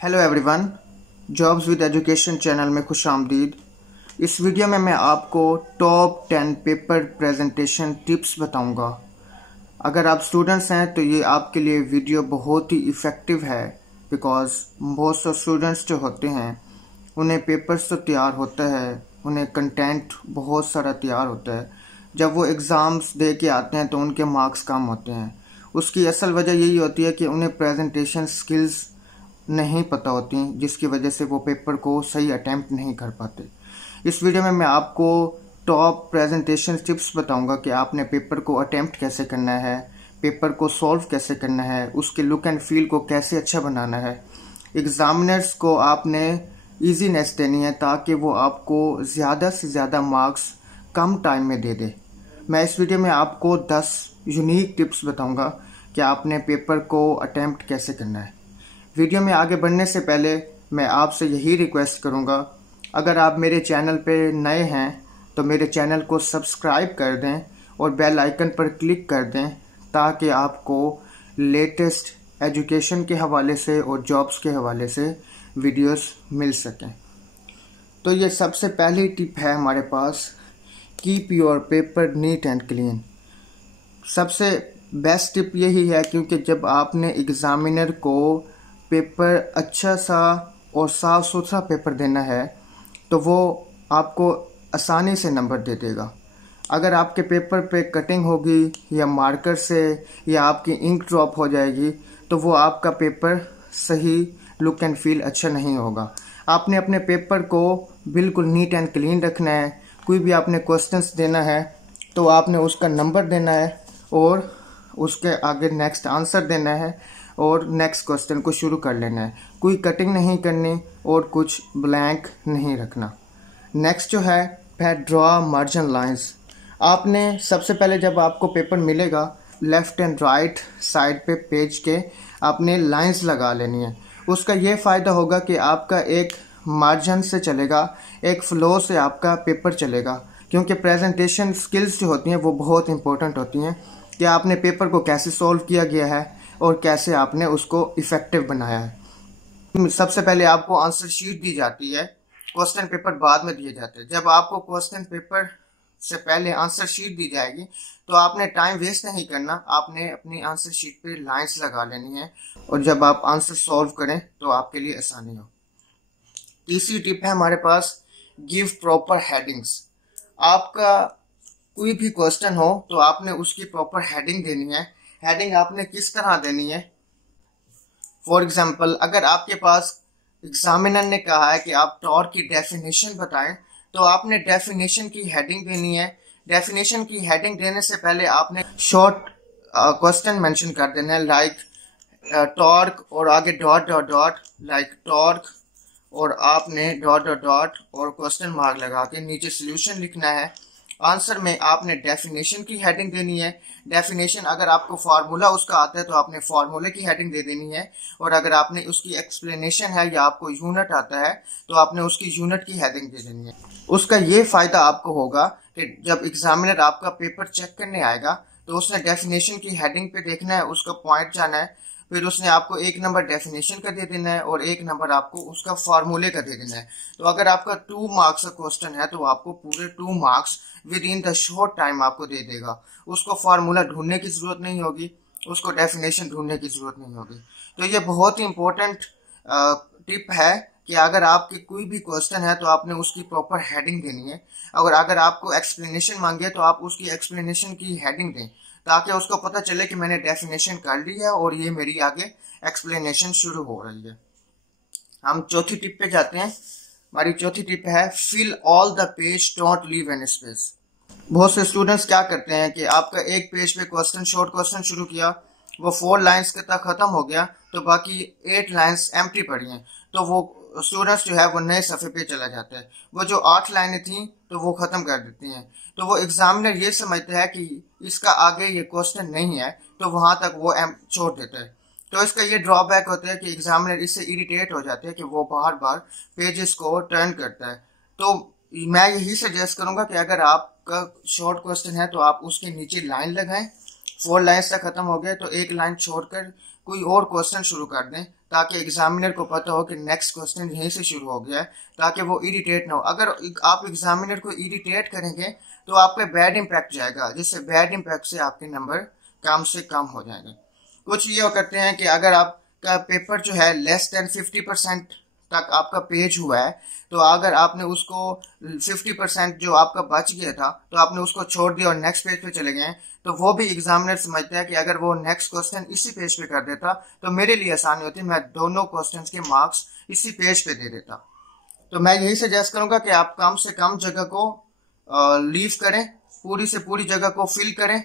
Hello everyone, jobs with education channel में खुश आमदीद। इस वीडियो में मैं आपको टॉप 10 पेपर प्रेजेंटेशन टिप्स बताऊंगा। अगर आप स्टूडेंट्स हैं तो ये आपके लिए वीडियो बहुत ही इफ़ेक्टिव है, बिकॉज़ बहुत से स्टूडेंट्स जो होते हैं उन्हें पेपर्स तो तैयार होता है, उन्हें कंटेंट बहुत सारा तैयार होता है। जब वो एग्ज़ाम्स दे के आते हैं तो उनके मार्क्स कम होते हैं। उसकी असल वजह यही होती है कि उन्हें प्रेजेंटेशन स्किल्स नहीं पता होती, जिसकी वजह से वो पेपर को सही अटेम्प्ट नहीं कर पाते। इस वीडियो में मैं आपको टॉप प्रेजेंटेशन टिप्स बताऊंगा कि आपने पेपर को अटेम्प्ट कैसे करना है, पेपर को सॉल्व कैसे करना है, उसके लुक एंड फील को कैसे अच्छा बनाना है। एग्जामिनर्स को आपने ईजीनेस देनी है ताकि वो आपको ज़्यादा से ज़्यादा मार्क्स कम टाइम में दे दे। मैं इस वीडियो में आपको 10 यूनिक टिप्स बताऊंगा कि आपने पेपर को अटेम्प्ट कैसे करना है। वीडियो में आगे बढ़ने से पहले मैं आपसे यही रिक्वेस्ट करूंगा, अगर आप मेरे चैनल पे नए हैं तो मेरे चैनल को सब्सक्राइब कर दें और बेल आइकन पर क्लिक कर दें ताकि आपको लेटेस्ट एजुकेशन के हवाले से और जॉब्स के हवाले से वीडियोस मिल सकें। तो ये सबसे पहली टिप है हमारे पास, keep your paper neat and clean. सबसे बेस्ट टिप यही है क्योंकि जब आपने एग्ज़ामिनर को पेपर अच्छा सा और साफ़ सुथरा पेपर देना है तो वो आपको आसानी से नंबर दे देगा। अगर आपके पेपर पे कटिंग होगी या मार्कर से या आपकी इंक ड्रॉप हो जाएगी तो वो आपका पेपर सही लुक एंड फील अच्छा नहीं होगा। आपने अपने पेपर को बिल्कुल नीट एंड क्लीन रखना है। कोई भी आपने क्वेश्चंस देना है तो आपने उसका नंबर देना है और उसके आगे नेक्स्ट आंसर देना है और नेक्स्ट क्वेश्चन को शुरू कर लेना है। कोई कटिंग नहीं करनी और कुछ ब्लैंक नहीं रखना। नेक्स्ट जो है ड्रॉ मार्जिन लाइंस। आपने सबसे पहले जब आपको पेपर मिलेगा लेफ़्ट एंड राइट साइड पे पेज के आपने लाइंस लगा लेनी है। उसका ये फ़ायदा होगा कि आपका एक मार्जिन से चलेगा, एक फ्लो से आपका पेपर चलेगा, क्योंकि प्रेजेंटेशन स्किल्स जो होती हैं वो बहुत इंपॉर्टेंट होती हैं कि आपने पेपर को कैसे सॉल्व किया गया है और कैसे आपने उसको इफ़ेक्टिव बनाया है। सबसे पहले आपको आंसर शीट दी जाती है, क्वेश्चन पेपर बाद में दिए जाते हैं। जब आपको क्वेश्चन पेपर से पहले आंसर शीट दी जाएगी तो आपने टाइम वेस्ट नहीं करना, आपने अपनी आंसर शीट पे लाइंस लगा लेनी है और जब आप आंसर सॉल्व करें तो आपके लिए आसानी हो। तीसरी टिप है हमारे पास, गिव प्रॉपर हेडिंग्स। आपका कोई भी क्वेश्चन हो तो आपने उसकी प्रॉपर हेडिंग देनी है। हेडिंग आपने किस तरह देनी है? फॉर एग्जाम्पल, अगर आपके पास एग्जामिनर ने कहा है कि आप टॉर्क की डेफिनेशन बताएं तो आपने डेफिनेशन की हेडिंग देनी है। डेफिनेशन की हेडिंग देने से पहले आपने शॉर्ट क्वेश्चन मेंशन कर देना है, लाइक टॉर्क और आगे dot dot dot, like torque और आपने डॉट डॉट डॉट और क्वेश्चन मार्क लगा के नीचे सोल्यूशन लिखना है। आंसर में आपने डेफिनेशन की हेडिंग देनी है। डेफिनेशन अगर आपको फार्मूला उसका आता है तो आपने फार्मूले की हेडिंग दे देनी है, और अगर आपने उसकी एक्सप्लेनेशन है या आपको यूनिट आता है तो आपने उसकी यूनिट की हेडिंग दे देनी है। उसका ये फायदा आपको होगा कि जब एग्जामिनर आपका पेपर चेक करने आएगा तो उसने डेफिनेशन की हेडिंग पे देखना है, उसका पॉइंट जाना है, फिर उसने आपको 1 नंबर डेफिनेशन का दे देना है और 1 नंबर आपको उसका फार्मूले का दे देना है। तो अगर आपका 2 मार्क्स का क्वेश्चन है तो आपको पूरे 2 marks with in the short time आपको दे देगा। उसको फार्मूला ढूंढने की जरूरत नहीं होगी, उसको डेफिनेशन ढूंढने की जरूरत नहीं होगी। तो ये बहुत ही इंपॉर्टेंट टिप है कि अगर आपके कोई भी क्वेश्चन है तो आपने उसकी प्रॉपर हेडिंग देनी है। अगर आपको एक्सप्लेनेशन मांगे तो आप उसकी एक्सप्लेनेशन की हेडिंग दें ताकि उसको पता चले कि मैंने डेफिनेशन कर ली है और ये मेरी आगे एक्सप्लेनेशन शुरू हो रही है। हम चौथी टिप पे जाते हैं। हमारी चौथी टिप है, fill all the page, don't leave any space. बहुत से स्टूडेंट्स क्या करते हैं कि आपका एक पेज पे क्वेश्चन, शॉर्ट क्वेश्चन शुरू किया, वो 4 लाइंस के तक खत्म हो गया तो बाकी 8 लाइंस एम्प्टी पड़ी हैं, तो वो स्टूडेंट्स जो है वो नए सफ़े पे चला जाता है। वो जो 8 लाइनें थी तो वो ख़त्म कर देती हैं। तो वो एग्जामिनर ये समझता है कि इसका आगे ये क्वेश्चन नहीं है तो वहाँ तक वो छोड़ देता है। तो इसका ये ड्रॉबैक होता है कि एग्जामिनर इससे इरिटेट हो जाते हैं कि वो बार बार पेजेस को टर्न करता है। तो मैं यही सजेस्ट करूंगा कि अगर आपका शॉर्ट क्वेश्चन है तो आप उसके नीचे लाइन लगाएं, 4 लाइन्स तक खत्म हो गया तो एक लाइन छोड़कर कोई और क्वेश्चन शुरू कर दें, ताकि एग्जामिनर को पता हो कि नेक्स्ट क्वेश्चन यहीं से शुरू हो गया है, ताकि वो इरिटेट ना हो। अगर आप एग्जामिनर को इरिटेट करेंगे तो आप पे बैड इम्पैक्ट जाएगा, जिससे बैड इम्पैक्ट से आपके नंबर कम से कम हो जाएंगे। कुछ ये करते हैं कि अगर आपका पेपर जो है लेस देन 50% तक आपका पेज हुआ है, तो अगर आपने उसको 50% जो आपका बच गया था तो आपने उसको छोड़ दिया और नेक्स्ट पेज पे चले गए, तो वो भी एग्जामिनर समझता है कि अगर वो नेक्स्ट क्वेश्चन इसी पेज पे कर देता तो मेरे लिए आसानी होती, मैं दोनों क्वेश्चंस के मार्क्स इसी पेज पे दे देता। तो मैं यही सजेस्ट करूंगा कि आप कम से कम जगह को लीव करें, पूरी से पूरी जगह को फिल करें।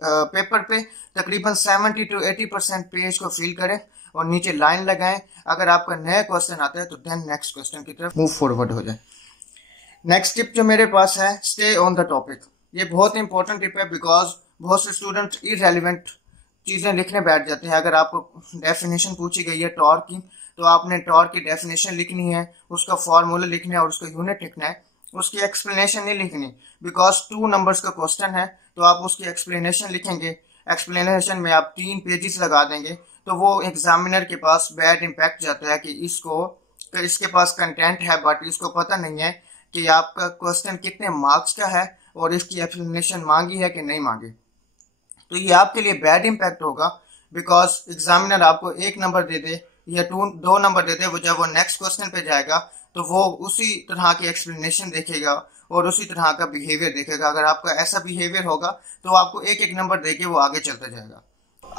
पेपर पे तकरीबन 70 to 80% पेज को फिल करें और नीचे लाइन लगाएं। अगर आपका नया क्वेश्चन आता है तो देन नेक्स्ट क्वेश्चन की तरफ मूव फॉरवर्ड हो जाए। नेक्स्ट टिप जो मेरे पास है, स्टे ऑन द टॉपिक। ये बहुत इंपॉर्टेंट टिप है, बिकॉज बहुत से स्टूडेंट इररेलेवेंट चीजें लिखने बैठ जाते हैं। अगर आपको डेफिनेशन पूछी गई है टॉर्क की, तो आपने टॉर्क की डेफिनेशन लिखनी है, उसका फॉर्मूला लिखना है और उसका यूनिट लिखना है, उसकी एक्सप्लेनेशन नहीं लिखनी। बिकॉज 2 नंबर्स का क्वेश्चन है तो आप उसकी एक्सप्लेनेशन लिखेंगे, एक्सप्लेनेशन में आप 3 पेजेस लगा देंगे, तो वो एग्जामिनर के पास बैड इम्पैक्ट जाता है कि इसके पास कंटेंट है बट इसको पता नहीं है कि आपका क्वेश्चन कितने मार्क्स का है और इसकी एक्सप्लेनेशन मांगी है कि नहीं मांगी। तो ये आपके लिए बैड इम्पैक्ट होगा, बिकॉज एग्जामिनर आपको 1 नंबर दे दे या 2 नंबर दे दे, वो जब वो नेक्स्ट क्वेश्चन पे जाएगा तो वो उसी तरह की एक्सप्लेनेशन देखेगा और उसी तरह का बिहेवियर देखेगा। अगर आपका ऐसा बिहेवियर होगा तो आपको 1 नंबर देके वो आगे चलता जाएगा।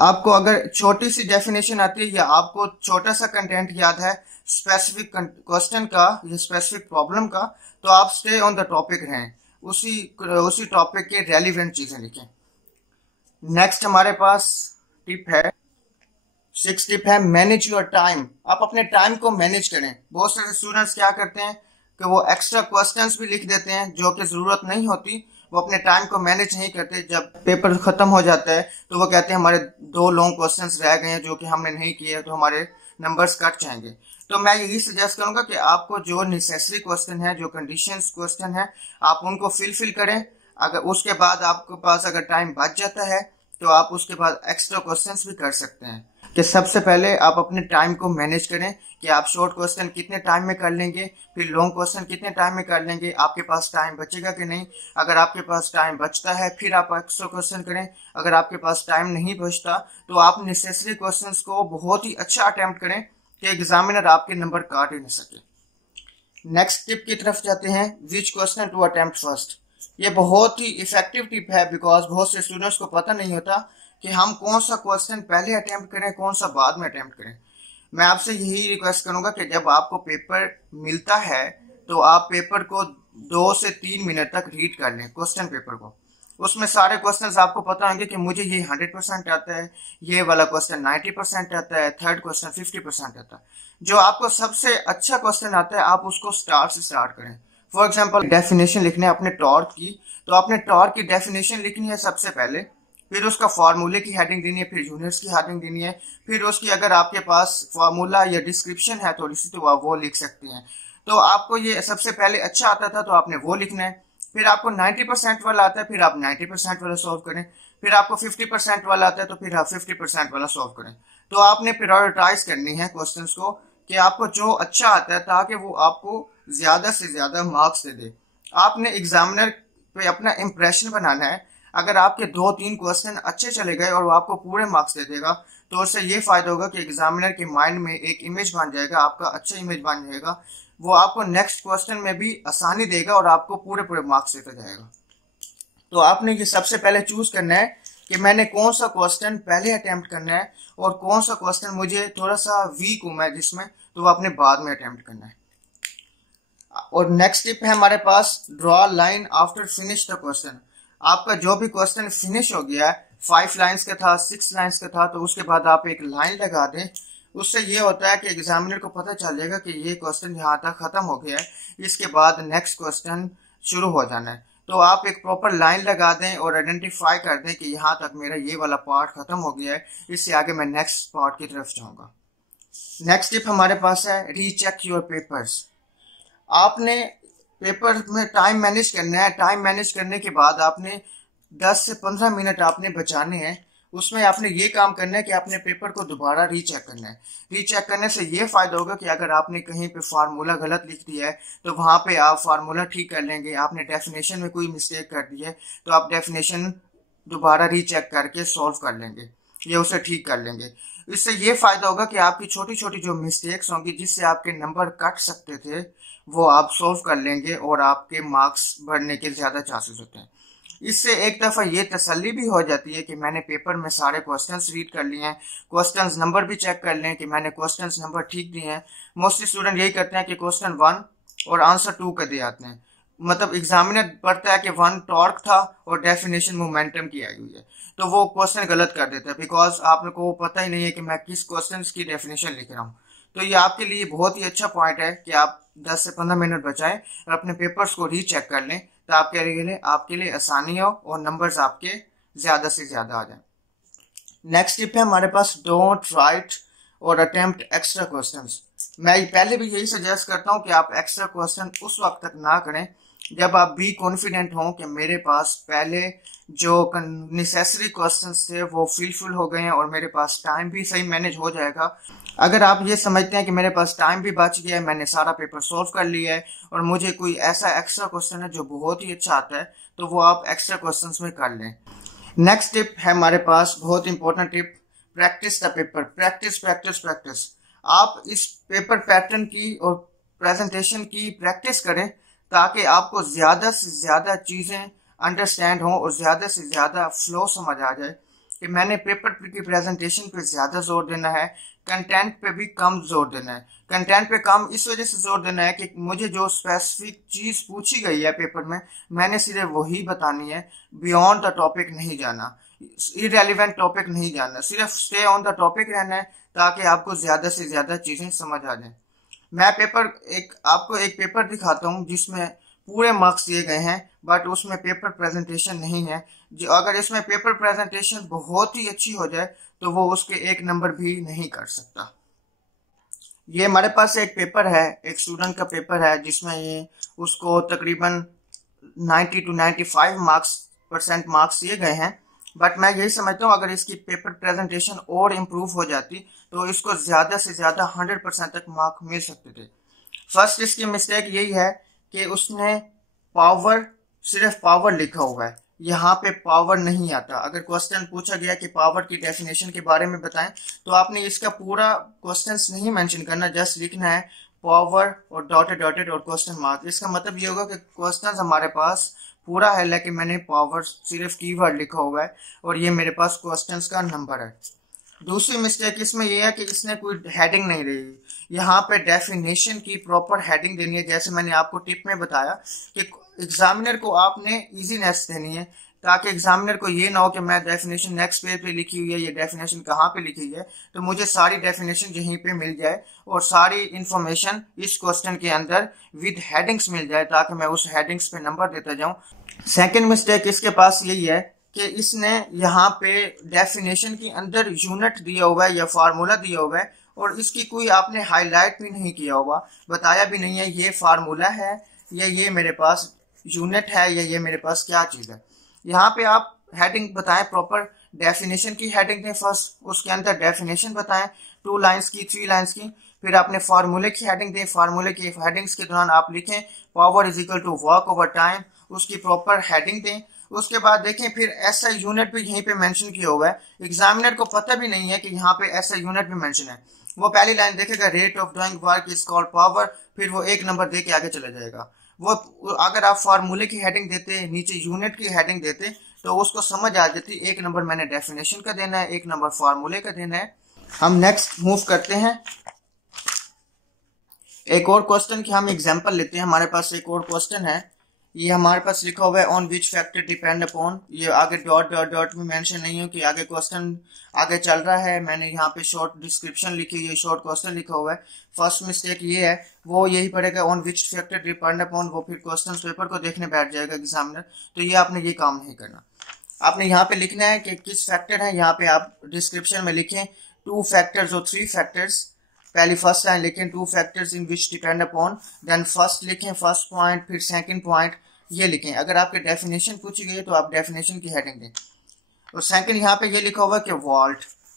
आपको अगर छोटी सी डेफिनेशन आती है या आपको छोटा सा कंटेंट याद है स्पेसिफिक क्वेश्चन का या स्पेसिफिक प्रॉब्लम का, तो आप स्टे ऑन द टॉपिक रहें, उसी टॉपिक के रेलिवेंट चीजें लिखें। नेक्स्ट हमारे पास टिप है, 6 टिप है, मैनेज योर टाइम। आप अपने टाइम को मैनेज करें। बहुत सारे स्टूडेंट्स क्या करते हैं कि वो एक्स्ट्रा क्वेश्चंस भी लिख देते हैं जो कि जरूरत नहीं होती, वो अपने टाइम को मैनेज नहीं करते। जब पेपर खत्म हो जाता है तो वो कहते हैं हमारे 2 लॉन्ग क्वेश्चंस रह गए हैं जो कि हमने नहीं किए, तो हमारे नंबर्स कट जाएंगे। तो मैं यही सजेस्ट करूंगा कि आपको जो नेसेसरी क्वेश्चन है, जो कंडीशंस क्वेश्चन है, आप उनको फिल करें। अगर उसके बाद आपके पास अगर टाइम बच जाता है तो आप उसके बाद एक्स्ट्रा क्वेश्चंस भी कर सकते हैं। कि सबसे पहले आप अपने टाइम को मैनेज करें कि आप शॉर्ट क्वेश्चन कितने टाइम में कर लेंगे, फिर लॉन्ग क्वेश्चन कितने टाइम में कर लेंगे, आपके पास टाइम बचेगा कि नहीं। अगर आपके पास टाइम बचता है फिर आप एक्स्ट्रा क्वेश्चन करें। अगर आपके पास टाइम नहीं बचता तो आप नेसेसरी क्वेश्चंस को बहुत ही अच्छा अटेम्प्ट करें कि एग्जामिनर आपके नंबर काट ही नहीं सके। नेक्स्ट टिप की तरफ जाते हैं, which question to attempt first. ये बहुत ही इफेक्टिव टिप है, बिकॉज बहुत से स्टूडेंट्स को पता नहीं होता कि हम कौन सा क्वेश्चन पहले अटेम्प्ट करें, कौन सा बाद में अटेम्प्ट करें। मैं आपसे यही रिक्वेस्ट करूंगा कि जब आपको पेपर मिलता है तो आप पेपर को 2 से 3 मिनट तक रीड कर लें, क्वेश्चन पेपर को। उसमें सारे क्वेश्चंस आपको पता होंगे कि मुझे ये 100% आता है, ये वाला क्वेश्चन 90% आता है, थर्ड क्वेश्चन 50% आता है। जो आपको सबसे अच्छा क्वेश्चन आता है आप उसको स्टार्ट से स्टार्ट करें। फॉर एग्जाम्पल डेफिनेशन लिखने अपने टॉर्क की, तो आपने टॉर्क की डेफिनेशन लिखनी है सबसे पहले, फिर उसका फार्मूले की हेडिंग देनी है, फिर यूनिट्स की हेडिंग देनी है, फिर उसकी अगर आपके पास फार्मूला या डिस्क्रिप्शन है थोड़ी सी तो आप वो लिख सकती हैं। तो आपको ये सबसे पहले अच्छा आता था तो आपने वो लिखना है। फिर आपको 90% वाला आता है, फिर आप 90% वाला सॉल्व करें। फिर आपको 50% वाला आता है तो फिर आप 50% वाला सॉल्व करें। तो आपने प्रायोरिटाइज करनी है क्वेश्चंस को कि आपको जो अच्छा आता है, ताकि वो आपको ज्यादा से ज्यादा मार्क्स दे दे। आपने एग्जामिनर पे अपना इंप्रेशन बनाना है। अगर आपके 2-3 क्वेश्चन अच्छे चले गए और वो आपको पूरे मार्क्स दे देगा तो उससे ये फायदा होगा कि एग्जामिनर के माइंड में एक इमेज बन जाएगा, आपका अच्छा इमेज बन जाएगा। वो आपको नेक्स्ट क्वेश्चन में भी आसानी देगा और आपको पूरे मार्क्स देता जाएगा। तो आपने ये सबसे पहले चूज करना है कि मैंने कौन सा क्वेश्चन पहले अटेम्प्ट करना है और कौन सा क्वेश्चन मुझे थोड़ा सा वीक हूं मैं जिसमें, तो वो आपने बाद में अटेम्प्ट करना है। और नेक्स्ट टिप है हमारे पास, draw line after finish the question. आपका जो भी क्वेश्चन फिनिश हो गया है, 5 लाइन्स का था, 6 लाइन्स का था, तो उसके बाद आप एक लाइन लगा दें। उससे ये होता है कि एग्जामिनर को पता चल जाएगा कि ये क्वेश्चन यहाँ तक खत्म हो गया है, इसके बाद नेक्स्ट क्वेश्चन शुरू हो जाना है। तो आप एक प्रॉपर लाइन लगा दें और आइडेंटिफाई कर दें कि यहाँ तक मेरा ये वाला पार्ट खत्म हो गया है, इससे आगे मैं नेक्स्ट पार्ट की तरफ जाऊंगा। नेक्स्ट टिप हमारे पास है, रीचेक योर पेपर्स। आपने पेपर में टाइम मैनेज करना है। टाइम मैनेज करने के बाद आपने 10 से 15 मिनट आपने बचाने हैं उसमें आपने ये काम करना है कि आपने पेपर को दोबारा रीचेक करना है। रीचेक करने से ये फायदा होगा कि अगर आपने कहीं पे फार्मूला गलत लिख दिया है तो वहां पे आप फार्मूला ठीक कर लेंगे। आपने डेफिनेशन में कोई मिस्टेक कर दी है तो आप डेफिनेशन दोबारा रीचेक करके सॉल्व कर लेंगे, ये उसे ठीक कर लेंगे। इससे ये फायदा होगा कि आपकी छोटी छोटी जो मिस्टेक्स होंगी जिससे आपके नंबर कट सकते थे वो आप सॉल्व कर लेंगे और आपके मार्क्स बढ़ने के ज्यादा चांसेस होते हैं। इससे एक दफा ये तसल्ली भी हो जाती है कि मैंने पेपर में सारे क्वेश्चंस रीड कर लिए हैं, क्वेश्चंस नंबर भी चेक कर लें कि मैंने क्वेश्चंस नंबर ठीक दिए हैं। मोस्टली स्टूडेंट यही करते हैं कि क्वेश्चन 1 और आंसर 2 कर दे आते हैं, मतलब एग्जामिनर पढ़ता है कि 1 टॉर्क था और डेफिनेशन मोमेंटम की आई हुई है, तो वो क्वेश्चन गलत कर देता है बिकॉज आप लोग को पता ही नहीं है कि मैं किस क्वेश्चन की डेफिनेशन लिख रहा हूँ। तो ये आपके लिए बहुत ही अच्छा पॉइंट है कि आप 10 से 15 मिनट बचाएं और अपने पेपर्स को रीचेक कर लें, तो आपके लिए आसानी हो और नंबर्स आपके ज्यादा से ज्यादा आ जाएं। नेक्स्ट टिप है हमारे पास, डोंट राइट और अटेम्प्ट एक्स्ट्रा क्वेश्चंस। मैं पहले भी यही सजेस्ट करता हूं कि आप एक्स्ट्रा क्वेश्चन उस वक्त तक ना करें जब आप भी कॉन्फिडेंट हों कि मेरे पास पहले जो नेसेसरी क्वेश्चंस थे वो फुल हो गए हैं और मेरे पास टाइम भी सही मैनेज हो जाएगा। अगर आप ये समझते हैं कि मेरे पास टाइम भी बच गया है, मैंने सारा पेपर सॉल्व कर लिया है और मुझे कोई ऐसा एक्स्ट्रा क्वेश्चन है जो बहुत ही अच्छा आता है, तो वो आप एक्स्ट्रा क्वेश्चंस में कर लें। नेक्स्ट टिप है हमारे पास, बहुत important tip, practice the paper. Practice practice practice. आप इस पेपर पैटर्न की और प्रेजेंटेशन की प्रैक्टिस करें ताकि आपको ज्यादा से ज्यादा चीजें अंडरस्टैंड हो और ज्यादा से ज्यादा फ्लो समझ आ जाए कि मैंने पेपर की प्रेजेंटेशन पे ज्यादा जोर देना है, कंटेंट पे भी कम जोर देना है। कंटेंट पे कम इस वजह से जोर देना है कि मुझे जो स्पेसिफिक चीज पूछी गई है पेपर में मैंने सिर्फ वही बतानी है, बियॉन्ड द टॉपिक नहीं जाना, इररेलेवेंट टॉपिक नहीं जाना, सिर्फ स्टे ऑन द टॉपिक रहना है ताकि आपको ज्यादा से ज्यादा चीजें समझ आ जाए। मैं आपको एक पेपर दिखाता हूँ जिसमें पूरे मार्क्स दिए गए हैं बट उसमें पेपर प्रेजेंटेशन नहीं है। जो अगर इसमें पेपर प्रेजेंटेशन बहुत ही अच्छी हो जाए तो वो उसके 1 नंबर भी नहीं कर सकता। ये हमारे पास एक पेपर है, एक स्टूडेंट का पेपर है जिसमें ये उसको तकरीबन 90 to 95% मार्क्स दिए गए हैं। बट मैं यही समझता हूँ अगर इसकी पेपर प्रेजेंटेशन और इम्प्रूव हो जाती तो इसको ज्यादा से ज्यादा 100% तक मार्क मिल सकते थे। फर्स्ट इसकी मिस्टेक यही है कि उसने पावर, सिर्फ पावर लिखा हुआ है, यहाँ पे पावर नहीं आता। अगर क्वेश्चन पूछा गया कि पावर की डेफिनेशन के बारे में बताएं तो आपने इसका पूरा क्वेश्चन नहीं मेंशन करना, जस्ट लिखना है पावर और डॉटेड डॉटेड और क्वेश्चन मार्क। इसका मतलब ये होगा कि क्वेश्चन हमारे पास पूरा है लेकिन मैंने पावर सिर्फ कीवर्ड लिखा हुआ है और ये मेरे पास क्वेश्चंस का नंबर है। दूसरी मिस्टेक इसमें यह है कि इसने कोई हेडिंग नहीं दी। यहाँ पे डेफिनेशन की प्रॉपर हेडिंग देनी है, जैसे मैंने आपको टिप में बताया कि एग्जामिनर को आपने इजीनेस देनी है ताकि एग्जामिनर को ये ना हो कि मैं डेफिनेशन नेक्स्ट पेज पे लिखी हुई है, ये डेफिनेशन कहाँ पे लिखी है, तो मुझे सारी डेफिनेशन यहीं पे मिल जाए और सारी इंफॉर्मेशन इस क्वेश्चन के अंदर विद हेडिंग्स मिल जाए ताकि मैं उस हेडिंग्स पे नंबर देता जाऊं। सेकंड मिस्टेक इसके पास यही है कि इसने यहाँ पे डेफिनेशन के अंदर यूनिट दिया हुआ है या फार्मूला दिया हुआ है और इसकी कोई आपने हाईलाइट भी नहीं किया हुआ, बताया भी नहीं है ये फार्मूला है या ये मेरे पास यूनिट है या ये मेरे पास क्या चीज है। यहाँ पे आप हेडिंग बताएं, प्रॉपर डेफिनेशन की हेडिंग दें फर्स्ट, उसके अंदर डेफिनेशन बताएं 2 लाइन्स की 3 लाइन्स की, फिर आपने फार्मूले की हेडिंग दें, फार्मूले की हेडिंग्स के दौरान आप लिखें power is equal to work over time, उसकी प्रॉपर हेडिंग दें। उसके बाद देखें फिर ऐसा यूनिट भी यहीं पे मेंशन किया हुआ है, एग्जामिनर को पता भी नहीं है कि यहाँ पे ऐसा यूनिट भी मेंशन है। वो पहली लाइन देखेगा rate of doing work is called power, फिर वो 1 नंबर दे के आगे चला जाएगा। वो अगर आप फार्मूले की हेडिंग देते, नीचे यूनिट की हेडिंग देते तो उसको समझ आ जाती 1 नंबर मैंने डेफिनेशन का देना है, 1 नंबर फार्मूले का देना है। हम नेक्स्ट मूव करते हैं एक और क्वेश्चन की हम एग्जांपल लेते हैं। हमारे पास एक और क्वेश्चन है, ये हमारे पास लिखा हुआ है on which factor depend upon, ये आगे डॉट डॉट डॉट में मेंशन नहीं हो कि आगे क्वेश्चन आगे चल रहा है, मैंने यहाँ पे शॉर्ट डिस्क्रिप्शन लिखी हुई है, शॉर्ट क्वेश्चन लिखा हुआ है। फर्स्ट मिस्टेक ये है, वो यही पढ़ेगा on which factor depend upon, वो फिर क्वेश्चन पेपर को देखने बैठ जाएगा एग्जामिनर, तो ये आपने ये काम नहीं करना। आपने यहाँ पे लिखना है कि किस फैक्टर है, यहाँ पे आप डिस्क्रिप्शन में लिखें 2 फैक्टर्स और 3 फैक्टर्स, पहली फर्स्ट लाइन लिखें 2 factors in which depend upon, then first लिखें फर्स्ट पॉइंट, फिर सेकंड पॉइंट ये लिखें। अगर आपके डेफिनेशन पूछी गई है तो आप डेफिनेशन की हेडिंग दें। और सेकंड यहाँ पे ये लिखा हुआ है कि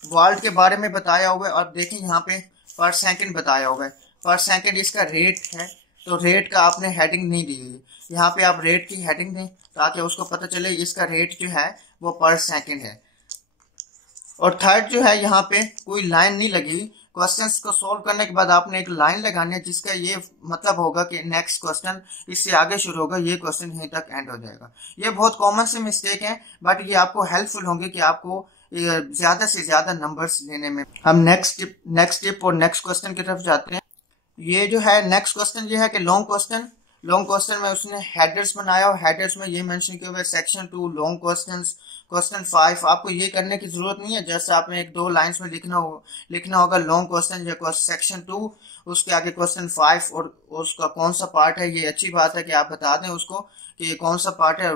वॉल्ट के बारे में बताया हुआ है। और देखिए यहाँ पे पर सेकंड बताया हुआ है, पर सेकंड इसका रेट है, तो रेट का आपने हेडिंग नहीं दी हुई। यहाँ पे आप रेट की हेडिंग दें ताकि उसको पता चले इसका रेट जो है वो पर सेकंड है। और थर्ड जो है यहाँ पे कोई लाइन नहीं लगी। क्वेश्चंस को सॉल्व करने के बाद आपने एक लाइन लगानी है जिसका ये मतलब होगा कि नेक्स्ट क्वेश्चन इससे आगे शुरू होगा, ये क्वेश्चन यहीं तक एंड हो जाएगा। ये बहुत कॉमन से मिस्टेक है बट ये आपको हेल्पफुल होंगे कि आपको ज्यादा से ज्यादा नंबर्स लेने में। हम नेक्स्ट टिप और नेक्स्ट क्वेश्चन की तरफ जाते हैं। ये जो है नेक्स्ट क्वेश्चन ये है कि लॉन्ग क्वेश्चन में उसने हेडर्स बनाया और हेडर्स में ये मेंशन किया हुआ है सेक्शन 2 लॉन्ग क्वेश्चंस। क्वेश्चन 5 आपको ये करने की जरूरत नहीं है, जैसे आपने एक दो लाइंस में लिखना होगा लॉन्ग क्वेश्चन या सेक्शन 2, उसके आगे क्वेश्चन 5 और उसका कौन सा पार्ट है। ये अच्छी बात है कि आप बता दें उसको कि ये कौन सा पार्ट है।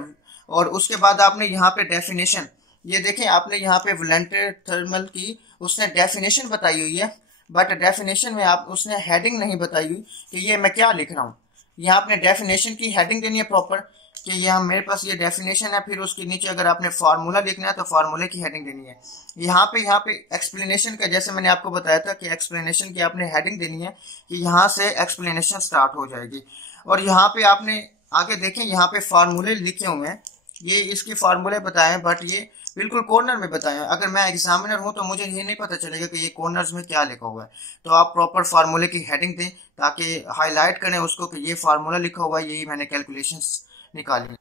और उसके बाद आपने यहाँ पे डेफिनेशन, ये देखें आपने यहाँ पे वॉलंटियर थर्मल की उसने डेफिनेशन बताई हुई है, बट डेफिनेशन में आप उसने हेडिंग नहीं बताई हुई कि ये मैं क्या लिख रहा हूँ। यहाँ आपने डेफिनेशन की हेडिंग देनी है प्रॉपर कि यहाँ मेरे पास ये डेफिनेशन है, फिर उसके नीचे अगर आपने फार्मूला लिखना है तो फार्मूले की हेडिंग देनी है। यहाँ पे एक्सप्लेनेशन का, जैसे मैंने आपको बताया था कि एक्सप्लेनेशन की आपने हेडिंग देनी है कि यहाँ से एक्सप्लेनेशन स्टार्ट हो जाएगी। और यहाँ पे आपने आगे देखें यहाँ पे फार्मूले लिखे हुए हैं, ये इसके फार्मूले बताए हैं बट ये बिल्कुल कॉर्नर में बताए हैं। अगर मैं एग्जामिनर हूं तो मुझे ये नहीं पता चलेगा कि ये कॉर्नर्स में क्या लिखा हुआ है। तो आप प्रॉपर फार्मूले की हेडिंग दें ताकि हाईलाइट करें उसको कि ये फार्मूला लिखा हुआ है, यही मैंने कैलकुलेशंस निकाली।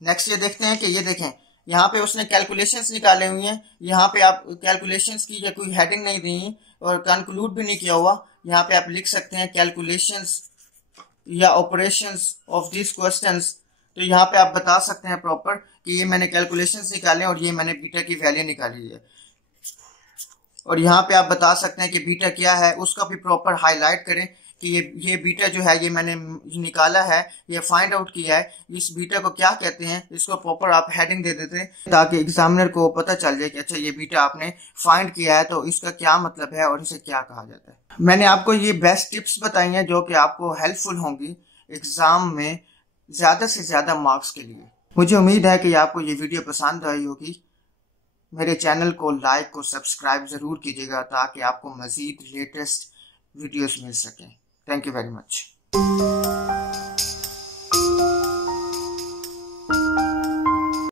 नेक्स्ट ये देखते हैं कि ये देखें यहाँ पे उसने कैलकुलेशंस निकाले हुए हैं। यहाँ पे आप कैलकुलेशंस की या कोई हेडिंग नहीं दी और कंक्लूड भी नहीं किया हुआ। यहाँ पे आप लिख सकते हैं कैलकुलेशंस या ऑपरेशंस ऑफ दिस क्वेश्चंस। तो यहाँ पे आप बता सकते हैं प्रॉपर कि ये मैंने कैलकुलेशंस निकाले और ये मैंने बीटा की वैल्यू निकाली है। और यहाँ पे आप बता सकते हैं कि बीटा क्या है, उसका भी प्रॉपर हाईलाइट करें कि ये बीटा जो है ये मैंने निकाला है, ये फाइंड आउट किया है, इस बीटा को क्या कहते हैं, इसको प्रॉपर आप हेडिंग दे देते हैं ताकि एग्जामिनर को पता चल जाए कि अच्छा ये बीटा आपने फाइंड किया है तो इसका क्या मतलब है और इसे क्या कहा जाता है। मैंने आपको ये बेस्ट टिप्स बताई हैं जो कि आपको हेल्पफुल होंगी एग्जाम में ज्यादा से ज्यादा मार्क्स के लिए। मुझे उम्मीद है कि आपको ये वीडियो पसंद आई होगी। मेरे चैनल को लाइक और सब्सक्राइब जरूर कीजिएगा ताकि आपको मजीद लेटेस्ट वीडियोस मिल सकें। Thank you very much.